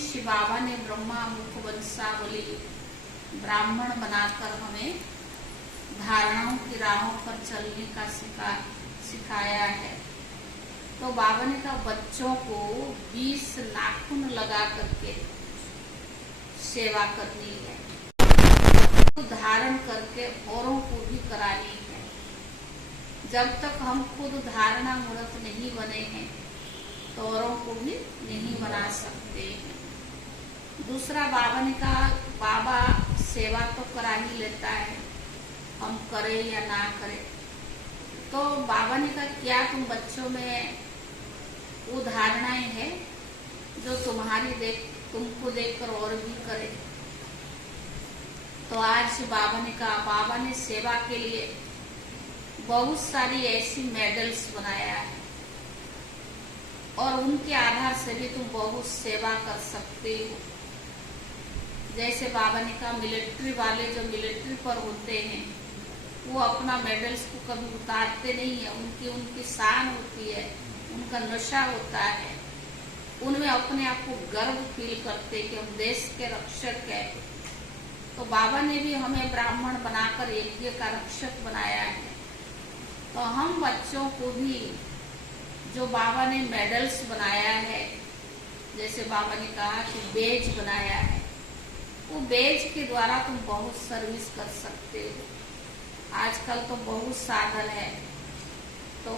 शिव बाबा ने ब्रह्मा मुख वंशावली ब्राह्मण बनाकर हमें धारणाओं की राहों पर चलने का सिखाया है। तो बाबा ने कहा बच्चों को 20 नाखून लगा करके सेवा करनी है, धारण करके औरों को भी करानी है। जब तक हम खुद धारणा मूर्त नहीं बने हैं तो औरों को भी नहीं बना सकते हैं। दूसरा बाबा ने कहा बाबा सेवा तो करा ही लेता है, हम करें या ना करें। तो बाबा ने कहा क्या तुम बच्चों में वो धारणाएं हैं जो तुमको देखकर और भी करे। तो आज बाबा ने कहा बाबा ने सेवा के लिए बहुत सारी ऐसी मेडल्स बनाया है और उनके आधार से भी तुम बहुत सेवा कर सकते हो। जैसे बाबा ने कहा मिलिट्री वाले जो मिलिट्री पर होते हैं वो अपना मेडल्स को कभी उतारते नहीं है, उनकी शान होती है, उनका नशा होता है, उनमें अपने आप को गर्व फील करते कि हम देश के रक्षक हैं। तो बाबा ने भी हमें ब्राह्मण बनाकर यज्ञ का रक्षक बनाया है। तो हम बच्चों को भी जो बाबा ने मेडल्स बनाया है, जैसे बाबा ने कहा कि बेज बनाया है, वो बेज के द्वारा तुम बहुत सर्विस कर सकते हो। आजकल तो बहुत साधन है, तो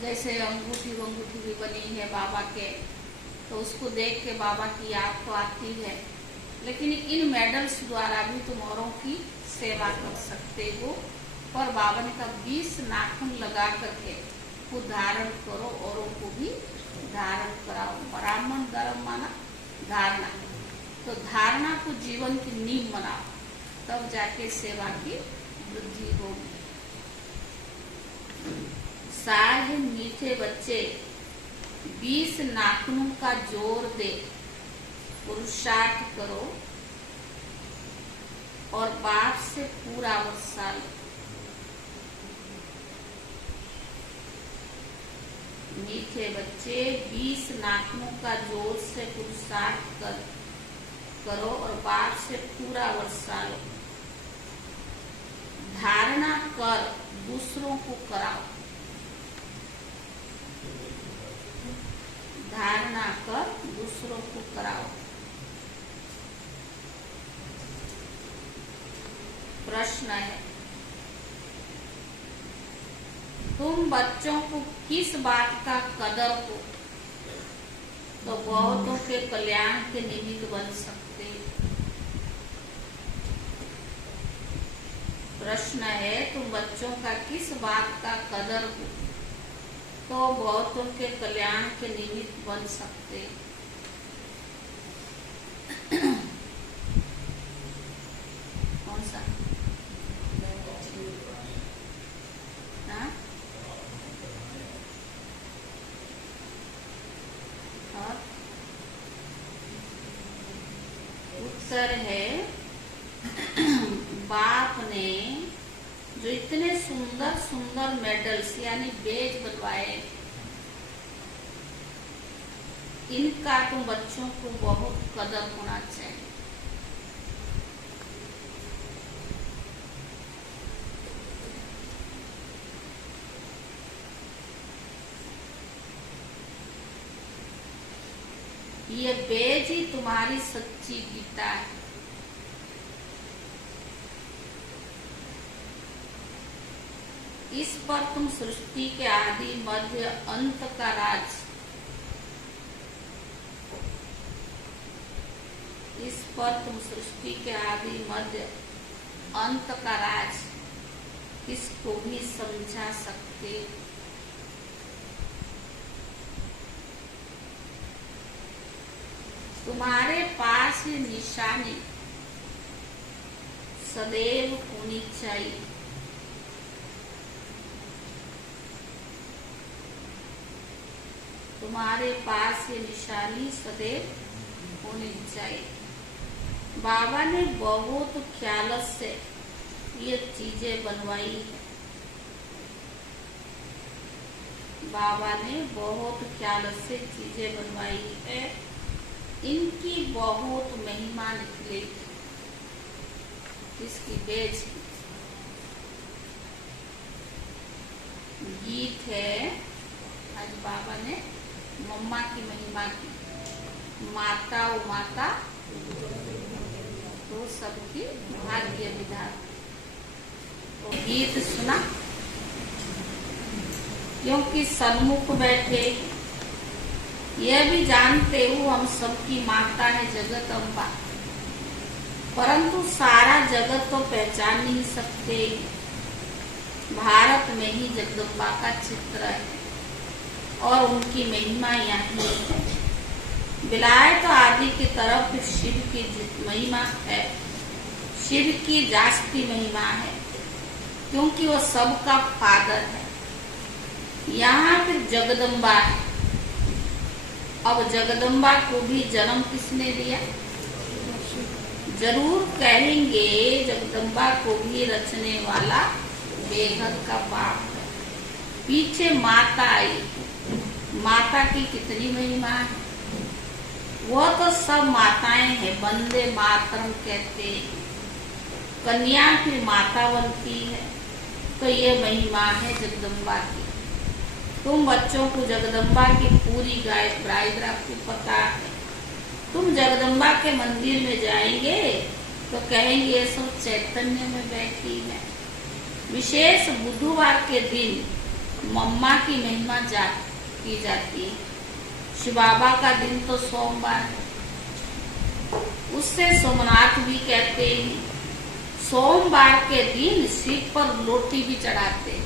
जैसे अंगूठी भी बनी है बाबा के, तो उसको देख के बाबा की याद तो आती है। लेकिन इन मेडल्स द्वारा भी तुम औरों की सेवा कर सकते हो। और बाबा ने कहा 20 नाखून लगा करके खुद धारण करो, औरों को भी धारण कराओ। ब्राह्मण धर्म माना धारणा, तो धारणा को जीवन की नींव बनाओ, तब जाके सेवा की वृद्धि होगी। सार है मीठे बच्चे 20 नाखूनों का जोर दे पुरुषार्थ करो और बाप से पूरा वर्षा लो। मीठे बच्चे 20 नाखूनों का जोर से पुरुषार्थ करो और बाप से पूरा वर्षा लो। धारणा कर दूसरों को कराओ, धारणा कर दूसरों को कराओ। प्रश्न है तुम बच्चों को किस बात का कदर हो तो बहुतों के कल्याण के निमित्त बन सकते। प्रश्न है तुम बच्चों का किस बात का कदर हो तो बहुतों के कल्याण के निमित्त बन सकते। कौन सा? हाँ? और उत्तर है बाप ने जो इतने सुंदर सुंदर मेडल्स यानी बेज बनवाए, इनका तुम बच्चों को बहुत कदर होना चाहिए। ये बेज ही तुम्हारी सच्ची गीता है। इस पर तुम सृष्टि के आदि मध्य अंत का राज, इस पर तुम सृष्टि के आदि मध्य अंत का राज किसको भी समझा सकते। तुम्हारे पास ये निशानी सदैव होनी चाहिए। तुम्हारे पास ये निशानी सदैव होनी चाहिए। बाबा ने बहुत ख्याल से ये चीजें बनवाई है। बाबा ने बहुत ख्याल से चीजें बनवाई है। इनकी बहुत महिमा निकलेगी। इसकी बेच गीत है आज बाबा ने मम्मा की महिमा की। माता ओ माता तो सबकी भाग्य विधाता। तो गीत सुना, क्योंकि सन्मुख बैठे यह भी जानते हो हम सबकी माता है जगत अम्बा, परंतु सारा जगत तो पहचान नहीं सकते। भारत में ही जगदम्बा का चित्र है और उनकी महिमा यही है। विलायत आदि की तरफ शिव की महिमा है, शिव की जास्ती महिमा है, क्योंकि वो सबका फादर है। यहाँ फिर जगदम्बा है। अब जगदम्बा को भी जन्म किसने दिया? जरूर कहेंगे जगदम्बा को भी रचने वाला बेघर का बाप है। पीछे माता आई, माता की कितनी महिमा है। वो तो सब माताएं हैं, वंदे मातरम कहते हैं। कन्या फिर माता बनती है, तो ये महिमा है जगदम्बा की। तुम बच्चों को जगदम्बा की पूरी गायत्री आपको पता है। तुम जगदम्बा के मंदिर में जाएंगे तो कहेंगे ये सब चैतन्य में बैठी है। विशेष बुधवार के दिन मम्मा की महिमा की जाती है। शिव बाबा का दिन तो सोमवार है, उससे सोमनाथ भी कहते हैं। सोमवार के दिन शिव पर लोटी भी चढ़ाते हैं।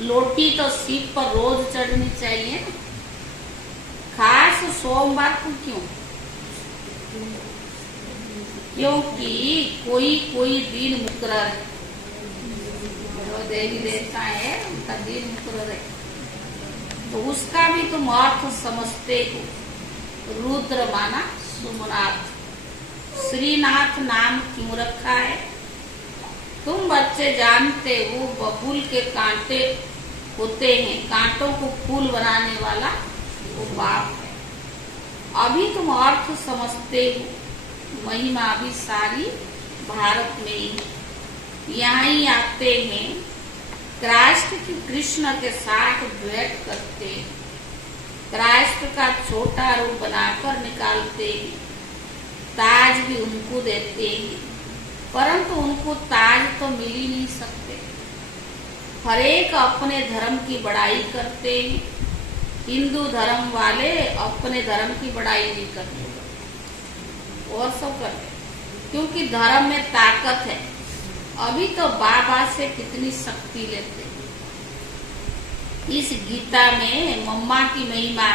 लोटी तो शिव पर रोज चढ़नी चाहिए ना, खास सोमवार को क्यों? क्योंकि कोई कोई दिन मुकर्रर है, जो देवी देवता है उनका दिन मुकर्रर है, तो उसका भी तुम अर्थ समझते हो। रुद्र माना सोमनाथ, श्रीनाथ नाम क्यों रखा है? तुम बच्चे जानते हो बबूल के कांटे होते हैं, कांटों को फूल बनाने वाला वो बाप है। अभी तुम अर्थ समझते हो। महिमा भी सारी भारत में ही। यहाँ ही आते हैं, क्राइस्ट की कृष्ण के साथ द्वैत करते हैं। क्राइस्ट का छोटा रूप बनाकर निकालते हैं, ताज भी उनको देते हैं, परंतु उनको ताज तो मिल ही नहीं सकते। हर एक अपने धर्म की बड़ाई करते हैं। हिंदू धर्म वाले अपने धर्म की बड़ाई नहीं करते और सब करते, क्योंकि धर्म में ताकत है। अभी तो बाबा से कितनी शक्ति लेते। इस गीता में मम्मा की महिमा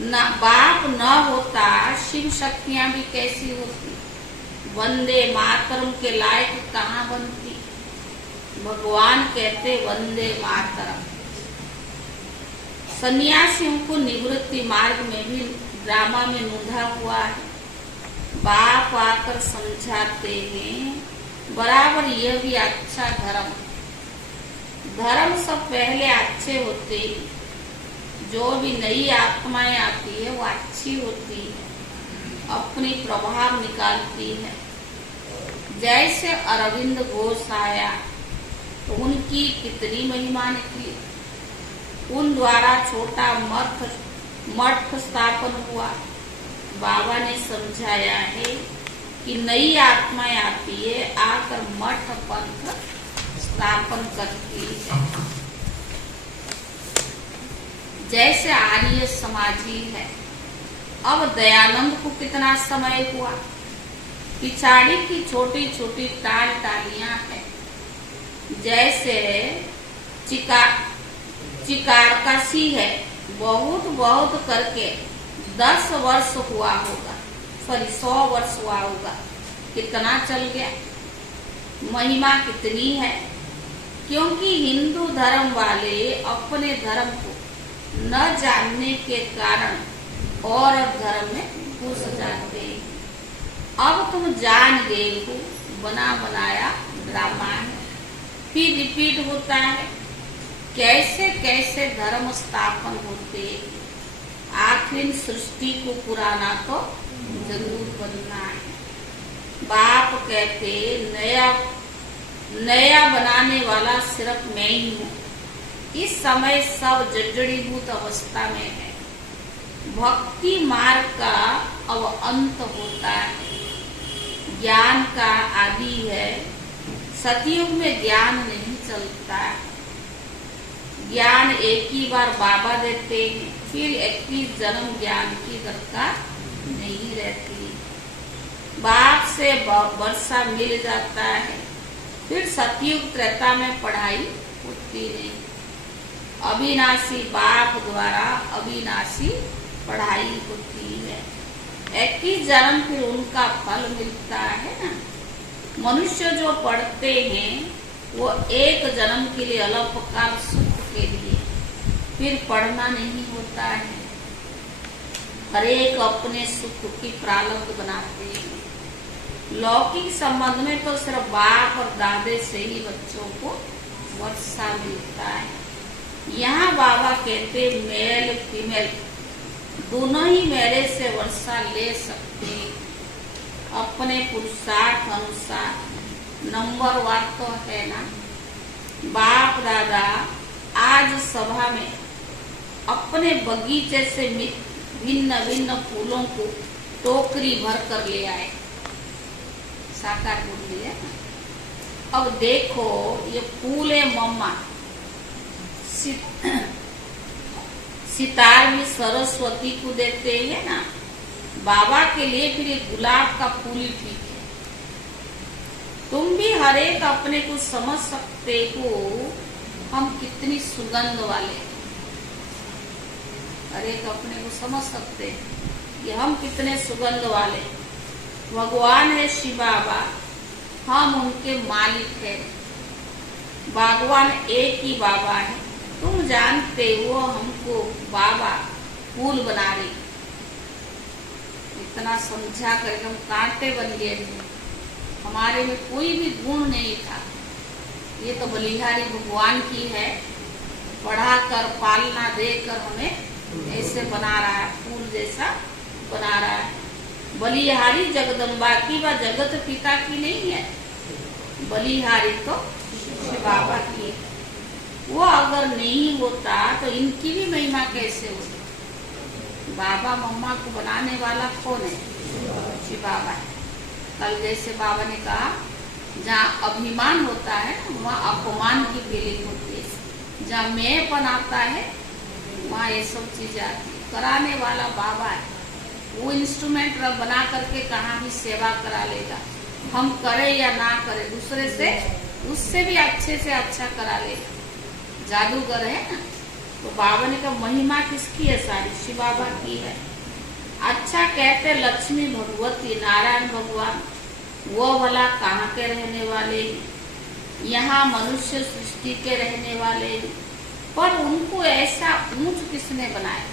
न बाप न होता शिव शक्तियां भी कैसी होती। वंदे मातरम के लायक कहाँ बनती। भगवान कहते वंदे मातरम। सन्यासियों को निवृत्ति मार्ग में भी ड्रामा में नूंधा हुआ है। बाप आकर समझाते हैं बराबर यह भी अच्छा धर्म। धर्म सब पहले अच्छे होते हैं। जो भी नई आत्माएं आती है वो अच्छी होती है, अपनी प्रभाव निकालती है। जैसे अरविंद घोष आया तो उनकी कितनी महिमा निकली। उन द्वारा छोटा मठ स्थापन हुआ। बाबा ने समझाया है कि नई आत्माएं आती है, आकर मठ पंथ स्थापन करती है। जैसे आर्य समाजी है। अब दयानंद को कितना समय हुआ। पिछाड़ी की छोटी छोटी टालियां हैं। जैसे चिकारकाशी है, बहुत करके 10 वर्ष हुआ होगा, 100 वर्ष हुआ होगा। कितना चल गया। महिमा कितनी है, क्योंकि हिंदू धर्म वाले अपने धर्म को न जानने के कारण और धर्म में घुस जाते हैं। अब तुम जान गए हो, बना बनाया ड्रामा है, फिर रिपीट होता है। कैसे कैसे धर्म स्थापन होते, आखिर सृष्टि को पुराना तो जरूर बनना है। बाप कहते नया बनाने वाला सिर्फ मैं ही हूँ। इस समय सब जड़ीभूत अवस्था में है। भक्ति मार्ग का अब अंत होता है, ज्ञान का आदि है। सतयुग में ज्ञान नहीं चलता है। ज्ञान एक ही बार बाबा देते हैं, फिर 21 जन्म ज्ञान की दरकार नहीं रहती। बाप से वर्षा मिल जाता है, फिर सतयुग त्रेता में पढ़ाई होती नहीं। अविनाशी बाप द्वारा अविनाशी पढ़ाई होती है। 21 जन्म फिर उनका फल मिलता है ना। मनुष्य जो पढ़ते हैं वो एक जन्म के लिए अल्पकाल सुख के लिए, फिर पढ़ना नहीं होता है। हरेक अपने सुख की प्रारब्ध बनाते हैं। लौकिक संबंध में तो सिर्फ बाप और दादे से ही बच्चों को वर्षा मिलता है। यहाँ बाबा कहते मेल फीमेल दोनों ही मेरे से वर्षा ले सकते अपने पुरुषार्थ अनुसार। नंबर 1 तो है ना। बाप दादा आज सभा में अपने बगीचे से भिन्न भिन्न फूलों को टोकरी भर कर ले आए। साकार बोल दिया। अब देखो ये फूल है मम्मा, सितार भी सरस्वती को देते हैं ना। बाबा के लिए फिर ये गुलाब का फूल ही ठीक है। तुम भी हर एक अपने को समझ सकते हो हम कितनी सुगंध वाले। हर एक अपने को समझ सकते हैं कि हम कितने सुगंध वाले। भगवान है शिव बाबा, हम उनके मालिक है। भगवान एक ही बाबा है। तुम जानते हो हमको बाबा फूल बना रही। इतना समझा कर हम कांटे बन गए थे। हमारे में कोई भी गुण नहीं था। ये तो बलिहारी भगवान की है। पढ़ा कर पालना देकर हमें ऐसे बना रहा है, फूल जैसा बना रहा है। बलिहारी जगदम्बा की व जगत पिता की नहीं है। बलिहारी तो शिव बाबा की है। वो अगर नहीं होता तो इनकी भी महिमा कैसे होती। बाबा मम्मा को बनाने वाला कौन है? शिव बाबा है। कल जैसे बाबा ने कहा जहाँ अभिमान होता है वहाँ अपमान की फीलिंग होती है। जहाँ मैंपन आता है वहाँ ये सब चीजें आती है। कराने वाला बाबा है। वो इंस्ट्रूमेंट बना करके कहाँ भी सेवा करा लेगा। हम करें या ना करें, दूसरे से उससे भी अच्छे से अच्छा करा लेगा। जादूगर है ना। तो बाबा ने कहा महिमा किसकी है? सारी शिव बाबा की है। अच्छा कहते लक्ष्मी भगवती नारायण भगवान वो भला कहाँ के रहने वाले? यहाँ मनुष्य सृष्टि के रहने वाले। पर उनको ऐसा ऊंच किसने बनाया?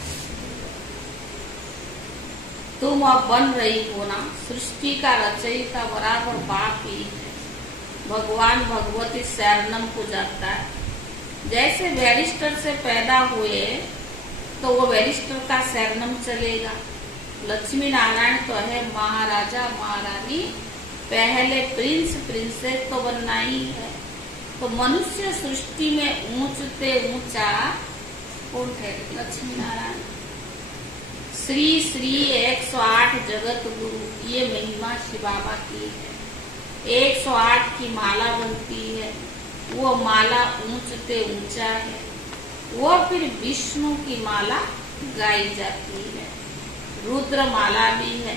तुम अब बन रही हो ना। सृष्टि का रचयिता बराबर बाप ही है। भगवान भगवती शरणम को जाता है। जैसे बैरिस्टर से पैदा हुए तो वो बैरिस्टर का शरणम चलेगा। लक्ष्मी नारायण तो है महाराजा महारानी, पहले प्रिंस प्रिंसेस तो बनना ही है। तो मनुष्य सृष्टि में ऊंचते ऊंचा कौन है? लक्ष्मी नारायण। श्री श्री 108 जगत गुरु ये महिमा शिव बाबा की है। 108 की माला बनती है। वो माला ऊंचते ऊंचा है। वो फिर विष्णु की माला गाई जाती है। रुद्र माला भी है।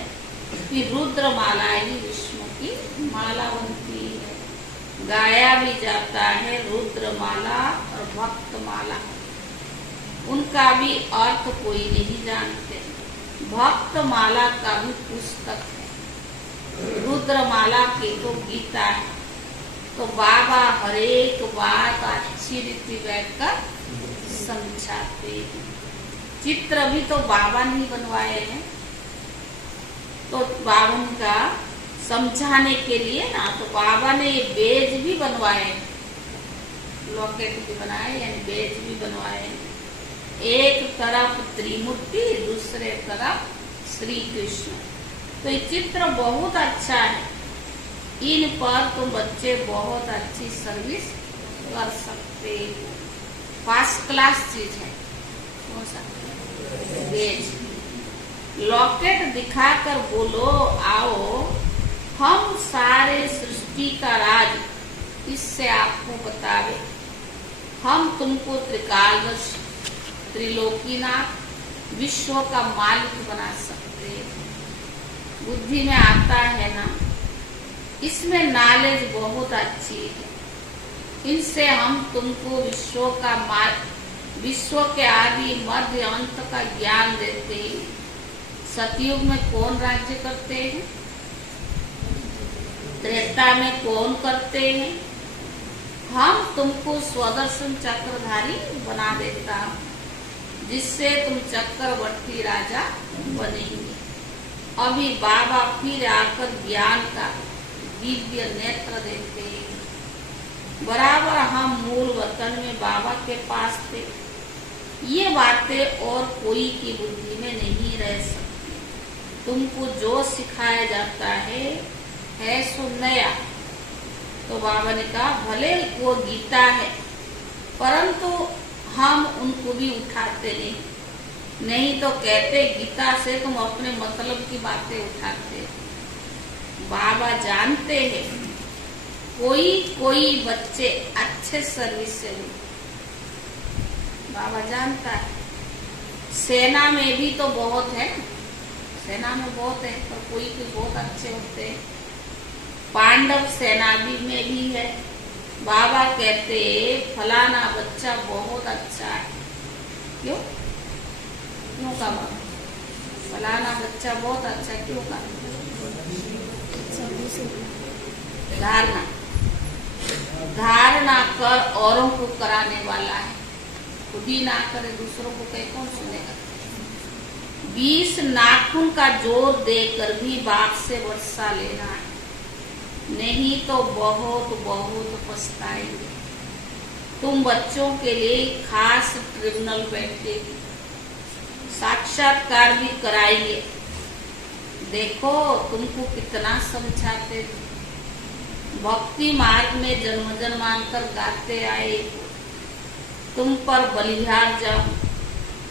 फिर रुद्र माला ही विष्णु की माला बनती है। गाया भी जाता है रुद्र माला और भक्त माला। उनका भी अर्थ कोई नहीं जानते। भक्त माला का भी पुस्तक है। रुद्र माला की तो गीता है। तो बाबा हर एक बात अच्छी रीति बैठकर समझाते हैं। चित्र भी तो बाबा ने बनवाए हैं। तो बाबा का समझाने के लिए ना तो बाबा ने ये बेज भी बनवाए, लॉकेट भी बनाए यानी बेज भी बनवाए। एक तरफ त्रिमूर्ति, दूसरे तरफ श्री कृष्ण। तो ये चित्र बहुत अच्छा है, इन पर तुम बच्चे बहुत अच्छी सर्विस कर सकते हो। फर्स्ट क्लास चीज है। बेज लॉकेट दिखाकर बोलो आओ, हम सारे सृष्टि का राज इससे आपको बतावे। हम तुमको त्रिकालदर्शी, त्रिलोकीनाथ, विश्व का मालिक बना सकते हैं। बुद्धि में आता है ना, इसमें नॉलेज बहुत अच्छी है। इनसे हम तुमको विश्व के आदि मध्य अंत का ज्ञान देते हैं। सतयुग में कौन राज्य करते हैं, त्रेता में कौन करते हैं। हम तुमको स्वदर्शन चक्रधारी बना देता हूँ, जिससे तुम चक्रवर्ती राजा बनेंगे। अभी बाबा फिर आकर ज्ञान का दिव्य नेत्र देते हैं। बराबर हम मूल वतन में बाबा के पास थे। ये बातें और कोई की बुद्धि में नहीं रह सकती। तुमको जो सिखाया जाता है सो नया। तो बाबा ने कहा भले वो गीता है, परंतु हम उनको भी उठाते नहीं तो कहते गीता से तुम अपने मतलब की बातें उठाते। बाबा जानते हैं कोई बच्चे अच्छे सर्विस से हुए, बाबा जानता है। सेना में भी तो बहुत है, सेना में बहुत है, पर कोई बहुत अच्छे होते हैं। पांडव सेना में भी है। बाबा कहते फलाना बच्चा बहुत अच्छा है। क्यों कहा बाबा? फलाना बच्चा बहुत अच्छा, क्यों कहा? धारणा कर औरों को कराने वाला है, खुद ही ना करे दूसरों को कहे कौन सुनेगा। 20 नाखून का जोर देकर भी बाप से वर्षा लेना है, नहीं तो बहुत बहुत पछताएंगे। तुम बच्चों के लिए खास ट्रिब्यूनल बैठेगी, साक्षात्कार भी कराएंगे। देखो तुमको कितना समझाते, भक्ति मार्ग में जन्म जन्मांतर गाते आए। तुम पर बलिहार जाऊं,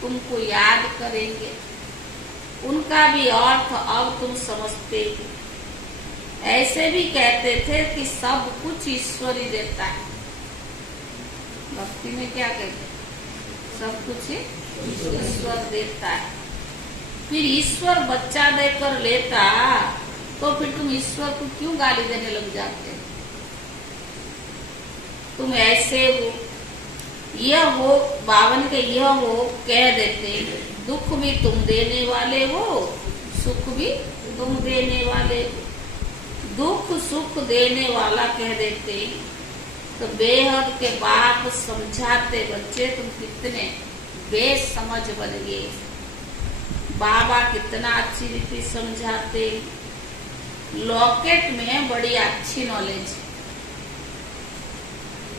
तुमको याद करेंगे। उनका भी अर्थ अब तुम समझते हो। ऐसे भी कहते थे कि सब कुछ ईश्वर ही देता है। भक्ति में क्या कहते, सब कुछ ईश्वर देता है। फिर ईश्वर बच्चा देकर लेता, तो फिर तुम ईश्वर को क्यों गाली देने लग जाते? तुम ऐसे हो, यह हो, बावन के यह हो कह देते। दुख भी तुम देने वाले हो, सुख भी तुम देने वाले हो। दुख सुख देने वाला कह देते। तो बेहद के बाप समझाते बच्चे तुम कितने बेसमझ बन गए। बाबा कितना अच्छी रीति समझाते। लॉकेट में बड़ी अच्छी नॉलेज है।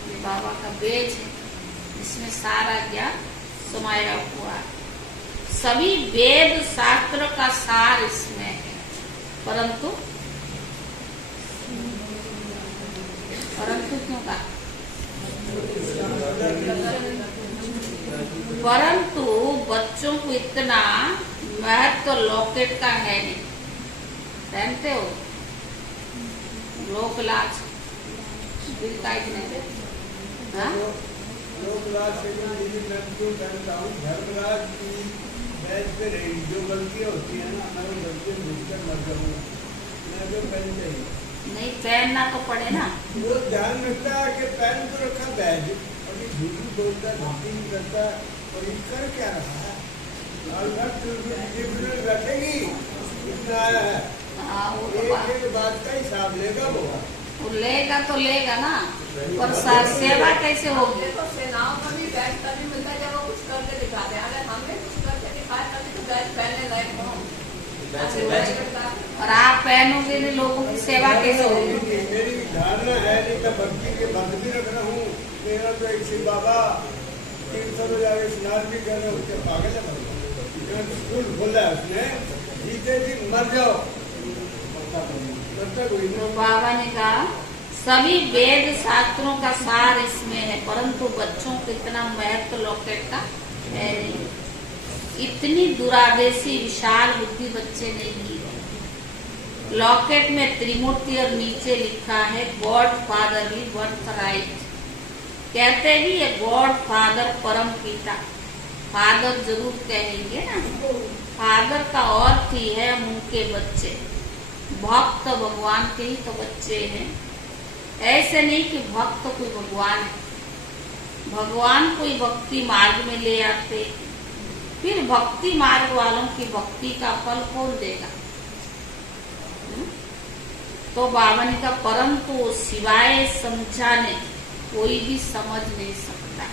ये बाबा का बेज है, इसमें सारा ज्ञान समाया हुआ है। सभी वेद शास्त्र का सार इसमें है, परंतु क्यों का? परंतु बच्चों को इतना महत्व तो लॉकेट का है नहीं। पहनते हो लोक लाज बिल का नहीं। हाँ? लोक लाज से मैं क्यों पहनता हूँ? धर्मराज की बैच पे जो गलतियाँ होती है ना, मैं वो गलतियाँ भूलकर मर जाऊँ। मैं तो पहनते ही नहीं, पहनना तो पड़े ना। वो ध्यान रखता है कि पहन तो रखा बैग, और ये झूठी बोलता है, भक्ति नहीं करता, और ये कर क्या रहा है? रखेगी इतना आया है। एक बात का हिसाब लेगा वो लेगा तो लेगा ना, पर सेवा कैसे होगी? तो सेनाओं का भी बैच तभी मिलता है जब वो कुछ करके दिखाते हैं। अगर हमने कुछ करके दिखाया तभी तो बैच पहनने लायक हो। और आप पहनोगे नहीं, लोगों की सेवा कैसे होगी? मेरी धारणा है, नहीं तो भक्ति के भक्त भी रख रहा हूँ। मेरा तो एक शिव बाबा 300 में जाके स्नान भी कर रहे हो, उसके पागल है स्कूल खोला है उसने, जीते जी मर जाओ तब तक हुई तो बाबा ने कहा सभी वेद शास्त्रों का सार इसमें है, परंतु बच्चों को इतना महत्व लॉकेट का है नहीं। इतनी दुरादेशी विशाल बुद्धि बच्चे नहीं की है। लॉकेट में त्रिमूर्ति और नीचे लिखा है गॉड फादरली बर्थ राइट। कहते भी है गॉड फादर परम पिता, फादर जरूर कहेंगे ना। फादर का अर्थ ही है हम उनके बच्चे, भक्त भगवान के ही तो बच्चे हैं। ऐसे नहीं कि भक्त कोई भगवान है, भगवान कोई भक्ति मार्ग में ले आते, फिर भक्ति मार्ग वालों की भक्ति का फल कौन देगा। तो बाबा ने कहा परंतु सिवाय समझाने कोई भी समझ नहीं सकता।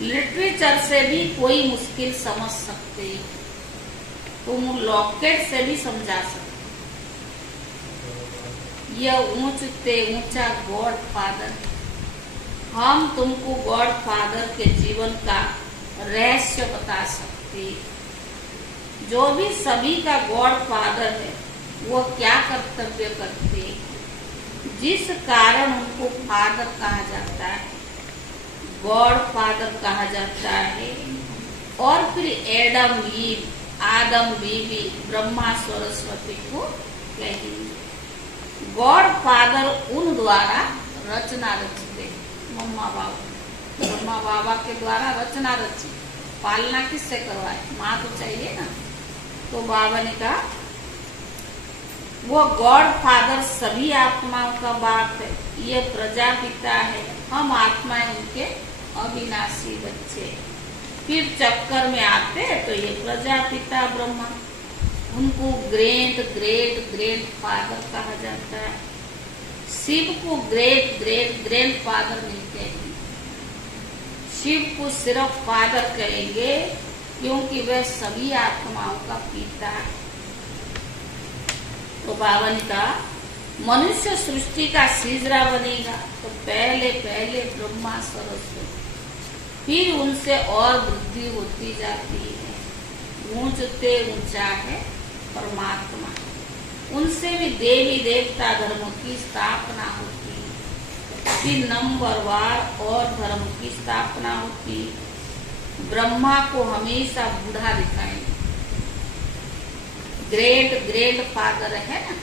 लिटरेचर से भी कोई मुश्किल समझ सकते, तुम लॉकेट से भी समझा सकते। यह ऊंचते ऊंचा गॉड फादर, हम तुमको गॉड फादर के जीवन का रहस्य बता सकते। जो भी सभी का गॉड फादर है वो क्या कर्तव्य करते, जिस कारण उनको फादर कहा जाता है, गॉड फादर कहा जाता है। और फिर एडम ईव, आदम बीवी, ब्रह्मा सरस्वती को कहेंगे। गॉड फादर उन द्वारा रचना रचते, मम्मा बाबा, ब्रह्मा बाबा के द्वारा रचना रची, पालना किससे करवाए, माँ तो चाहिए ना। तो बाबा ने कहा वो गॉड फादर सभी आत्माओं का बाप है, ये प्रजापिता है, हम आत्माएं उनके अविनाशी बच्चे। फिर चक्कर में आते तो ये प्रजापिता ब्रह्मा, उनको ग्रेट ग्रेट ग्रेट फादर कहा जाता है। शिव को ग्रेट ग्रेट ग्रैंड फादर नहीं कहेंगे, शिव को सिर्फ फादर कहेंगे क्योंकि वह सभी आत्माओं का पिता है। तो बाबा ने कहा मनुष्य सृष्टि का सिजरा बनेगा तो पहले पहले ब्रह्मा सरस्वती, फिर उनसे और वृद्धि होती जाती है। ऊंचते ऊंचा है परमात्मा, उनसे भी देवी देवता धर्म की स्थापना होती है, फिर नंबरवार और धर्म की स्थापना होती है। ब्रह्मा को हमेशा बूढ़ा दिखाएंगे, ग्रेट ग्रेट फादर है ना।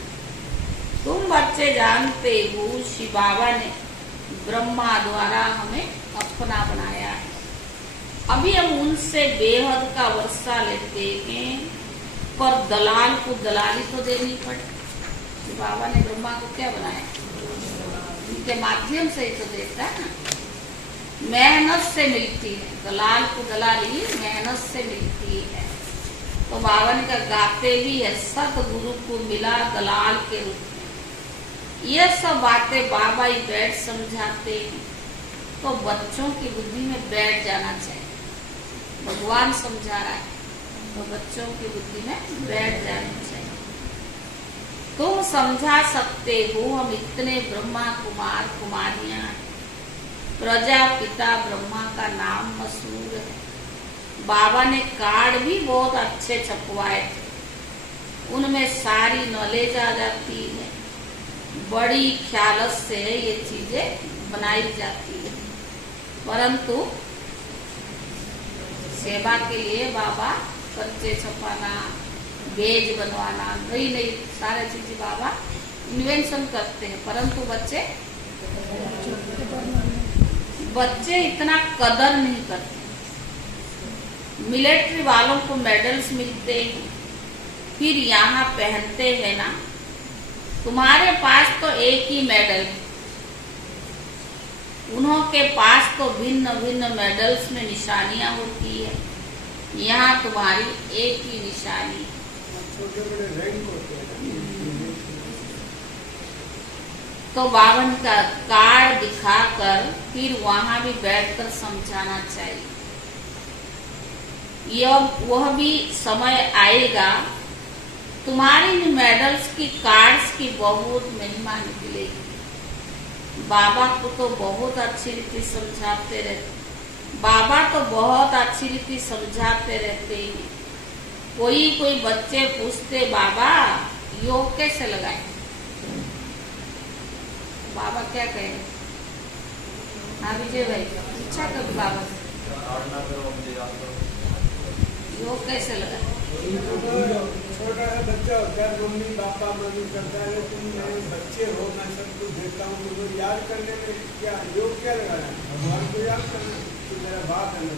तुम बच्चे जानते हो शिव बाबा ने ब्रह्मा द्वारा हमें अपना बनाया है। अभी हम उनसे बेहद का वर्षा लेते हैं, पर दलाल को दलाली तो देनी पड़े। शिव बाबा ने ब्रह्मा को क्या बनाया, उनके माध्यम से ही तो देता है ना। मेहनत से मिलती है, दलाल को दलाली मेहनत से मिलती है। तो बाबा ने कहा गाते भी है सतगुरु को मिला दलाल के रूप में। ये सब बातें बाबा ही बैठ समझाते हैं, तो बच्चों की बुद्धि में बैठ जाना चाहिए। भगवान समझा रहा है तो बच्चों की बुद्धि में बैठ जाना चाहिए। तुम समझा सकते हो हम इतने ब्रह्मा कुमार कुमारियां, प्रजापिता ब्रह्मा का नाम मशहूर है। बाबा ने कार्ड भी बहुत अच्छे छपवाए थे, उनमें सारी नॉलेज आ जाती है, बड़ी ख्यालत से ये चीजें बनाई जाती है। परंतु सेवा के लिए बाबा पर्चे छपाना, बेज बनवाना, नई नई सारी चीजें बाबा इन्वेंशन करते हैं, परंतु बच्चे इतना कदर नहीं करते। मिलिट्री वालों को मेडल्स मिलते हैं, फिर यहाँ पहनते हैं ना। तुम्हारे पास तो एक ही मेडल, उनके पास तो भिन्न भिन्न मेडल्स में निशानियां होती है, यहाँ तुम्हारी एक ही निशानी। छोटे बड़े रैंक होते हैं। तो बाबा का कार्ड दिखाकर फिर वहां भी बैठकर समझाना चाहिए। वह भी समय आएगा तुम्हारी मेडल्स की कार्ड्स की बहुत महिमा निकलेगी। बाबा को तो बहुत अच्छी रीति समझाते रहते, बाबा तो बहुत अच्छी रीति समझाते रहते हैं। कोई बच्चे पूछते बाबा योग कैसे लगाए, बाबा क्या कहे? हाँ विजय भाई, पूछा कभी बाबा से योग कैसे लगाए? छोटा सा बच्चा होता है, मम्मी पापा मम्मी करता है, तुम मेरे बच्चे हो, मैं सब कुछ देखता हूँ, मुझे याद करने में क्या योग क्या लगाना है? भगवान को याद करना, तो मेरा बाप है ना,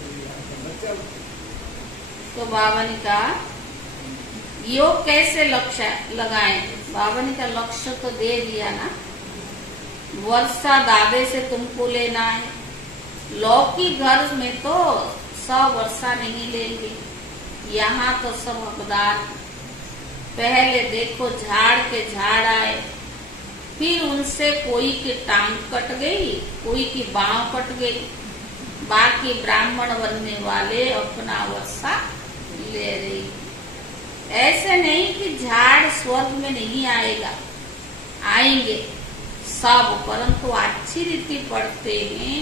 बच्चा। तो बाबा ने कहा योग कैसे लक्ष्य लगाएं? बाबा ने कहा लक्ष्य तो दे दिया ना, वर्षा दादे से तुमको लेना है। लौकिक घर में तो सब वर्षा नहीं लेंगे, यहाँ तो सब हकदार। पहले देखो झाड़ के झाड़ आए, फिर उनसे कोई की टांग कट गई, कोई की बाँह कट गई, बाकी ब्राह्मण बनने वाले अपना वर्षा ले रही। ऐसे नहीं कि झाड़ स्वर्ग में नहीं आएगा, आएंगे सब, परंतु अच्छी रीति पढ़ते हैं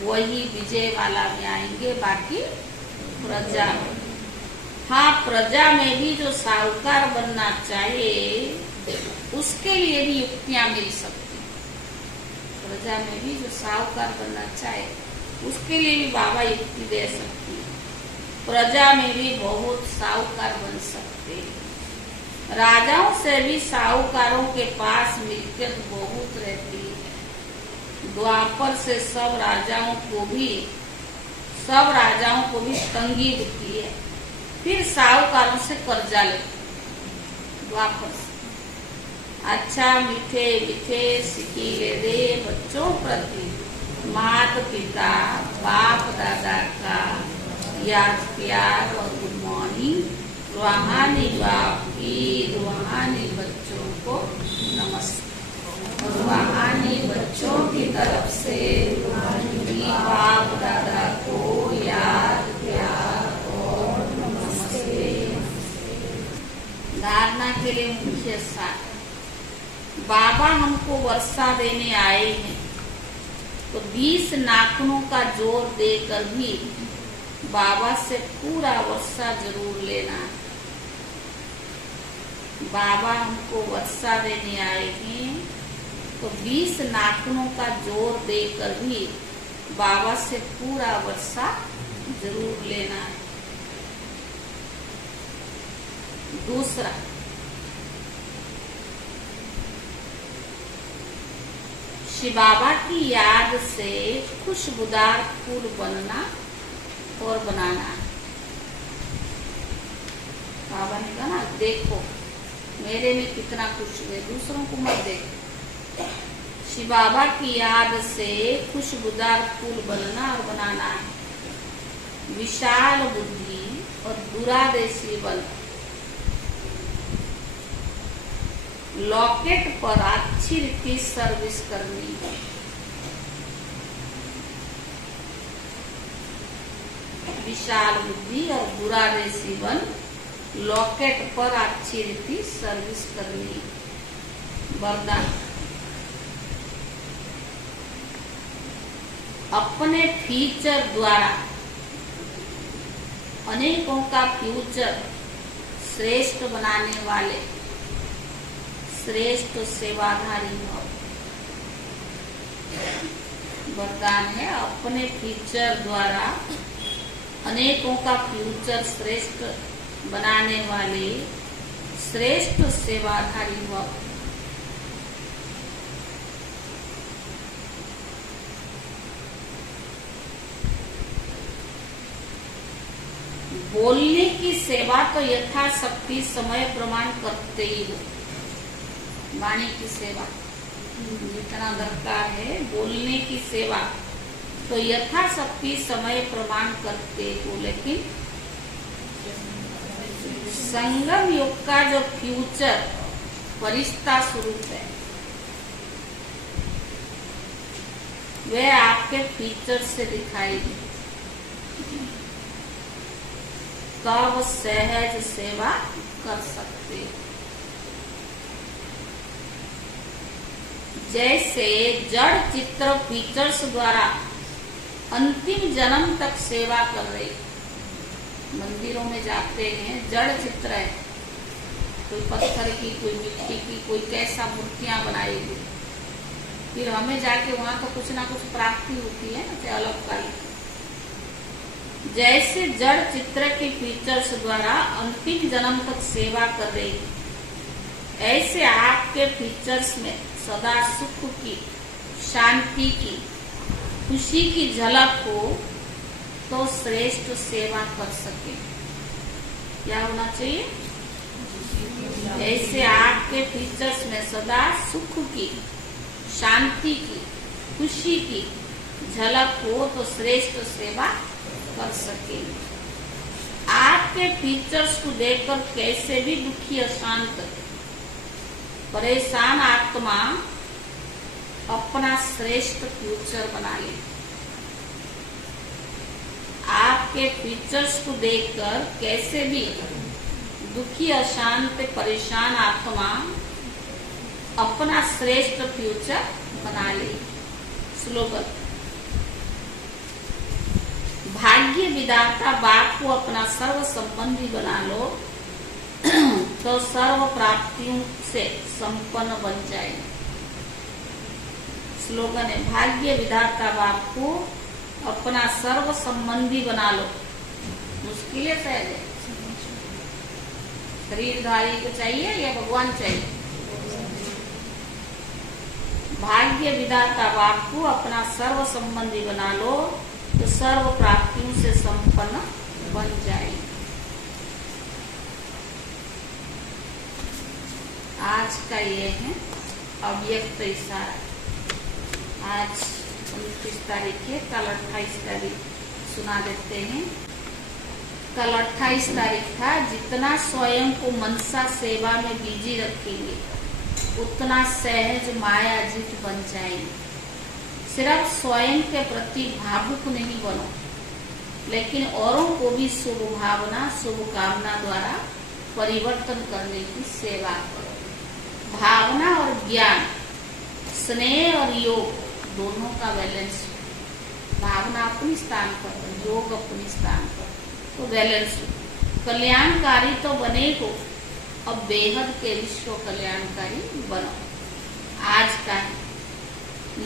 वही विजय वाला में आएंगे, बाकी प्रजा में। हाँ, प्रजा में भी जो साहूकार बनना चाहिए उसके लिए भी युक्तियां मिल सकती। प्रजा में भी जो साहूकार बनना चाहे उसके लिए भी बाबा युक्ति दे सकती है। प्रजा में भी बहुत साहूकार बन सकते हैं। राजाओं से भी साहूकारों के पास मिलकर बहुत रहती है। द्वापर से सब राजाओं को भी तंगी होती है, फिर साहूकारों से कर्जा ले द्वापर से। अच्छा मीठे मीठे सिकीले दे बच्चों प्रति माता पिता बाप दादा का याद प्यार और गुड मॉर्निंग। रूहानी बाप की रूहानी बच्चों को नमस्ते। रूहानी बच्चों की तरफ से बाप दादा को याद प्यार और नमस्ते। धारणा के लिए मुख्य सार, बाबा हमको वर्षा देने आए हैं तो 20 नाखूनों का जोर देकर भी बाबा से पूरा वर्षा जरूर लेना है। बाबा हमको वर्षा देने आए हैं तो 20 नाखूनों का जोर देकर भी बाबा से पूरा वर्षा जरूर लेना है। दूसरा, शिव बाबा की याद से खुशबूदार फूल बनना और बनाना। बाबा ने कहा ना, देखो मेरे में कितना खुशबू है, दूसरों को मत देखो। शिव बाबा की याद से खुशबूदार फूल बनना और बनाना है। विशाल बुद्धि और दूरादेशी बल। लॉकेट पर अच्छी रीति सर्विस करनी है। विशाल बुद्धि और दूरादेशी बल, लॉकेट पर अच्छी रीति सर्विस करनी। वरदान, अपने फीचर द्वारा अनेकों का फ्यूचर श्रेष्ठ बनाने वाले श्रेष्ठ सेवाधारी हो। वरदान है, अपने फीचर द्वारा अनेकों का फ्यूचर श्रेष्ठ बनाने वाले श्रेष्ठ सेवाधारी हो। बोलने की सेवा तो यथाशक्ति समय प्रमाण करते ही हो। वाणी की सेवा जितना दरकार है, बोलने की सेवा तो यथाशक्ति समय प्रमाण करते हो। लेकिन संगम युग का जो फ्यूचर फरिश्ता स्वरूप है, वह आपके फीचर से दिखाई दे। कब सहज सेवा कर सकते, जैसे जड़ चित्र फीचर्स द्वारा अंतिम जन्म तक सेवा कर रही। मंदिरों में जाते हैं, जड़ चित्र है, कोई पत्थर की, कोई मिट्टी की, कोई कैसा मूर्तियां बनाई हुई, फिर हमें जाके वहां तो कुछ ना कुछ प्राप्ति होती है ना, अलौकिक। जैसे जड़ चित्र के फीचर्स द्वारा अंतिम जन्म तक सेवा कर रही, ऐसे आपके फीचर्स में सदा सुख की, शांति की, खुशी की झलक हो तो श्रेष्ठ सेवा कर सके। क्या होना चाहिए? ऐसे आपके फीचर्स में सदा सुख की, शांति की, खुशी की झलक हो तो श्रेष्ठ सेवा कर सके। आपके फीचर्स को देखकर कैसे भी दुखी, अशांत, परेशान आत्मा अपना श्रेष्ठ फ्यूचर बना ले। आपके फीचर्स को देखकर कैसे भी दुखी, अशांत, परेशान आत्मा अपना श्रेष्ठ फ्यूचर बना ले। स्लोगन: भाग्य विधाता बाप को अपना सर्व संबंधी बना लो तो सर्व प्राप्तियों से संपन्न बन जाए। स्लोगन है: भाग्य विधाता बाप को अपना सर्व संबंधी बना लो। मुश्किल है सहज है? शरीरधारी को चाहिए या भगवान चाहिए? भाग्य विधाता बाप को अपना सर्व संबंधी बना लो तो सर्व प्राप्तियों से संपन्न बन जाए। आज का ये है अव्यक्त इशारा। आज 29 तारीख है, कल 28 तारीख सुना देते हैं। कल 28 तारीख था। जितना स्वयं को मनसा सेवा में बिजी रखेंगे उतना सहज माया जीत बन जाएंगे। सिर्फ स्वयं के प्रति भावुक नहीं बनो, लेकिन औरों को भी शुभ भावना, शुभ कामना द्वारा परिवर्तन करने की सेवा करो। भावना और ज्ञान, स्नेह और योग दोनों का बैलेंस। भावना अपनी स्थान पर, योग अपनी स्थान पर, तो बैलेंस। कल्याणकारी तो बने हो, अब बेहद के विश्व कल्याणकारी बनो। आज का है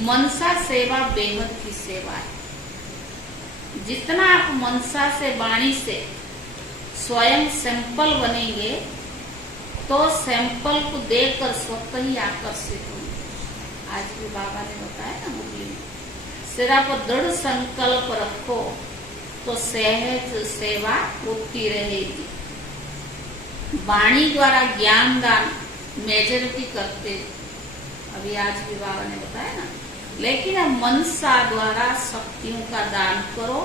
मनसा सेवा बेहद की सेवा है। जितना आप मनसा से, वाणी से स्वयं सैंपल बनेंगे तो सैंपल को देखकर स्वतः ही आकर्षित होंगे। आज भी बाबा ने बताया ना मुरली में, सिर्फ दृढ़ संकल्प रखो तो सहज सेवा होती रहेगी। वाणी द्वारा ज्ञान दान मेजॉरिटी करते, अभी आज भी बाबा ने बताया ना, लेकिन मनसा द्वारा शक्तियों का दान करो,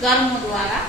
कर्म द्वारा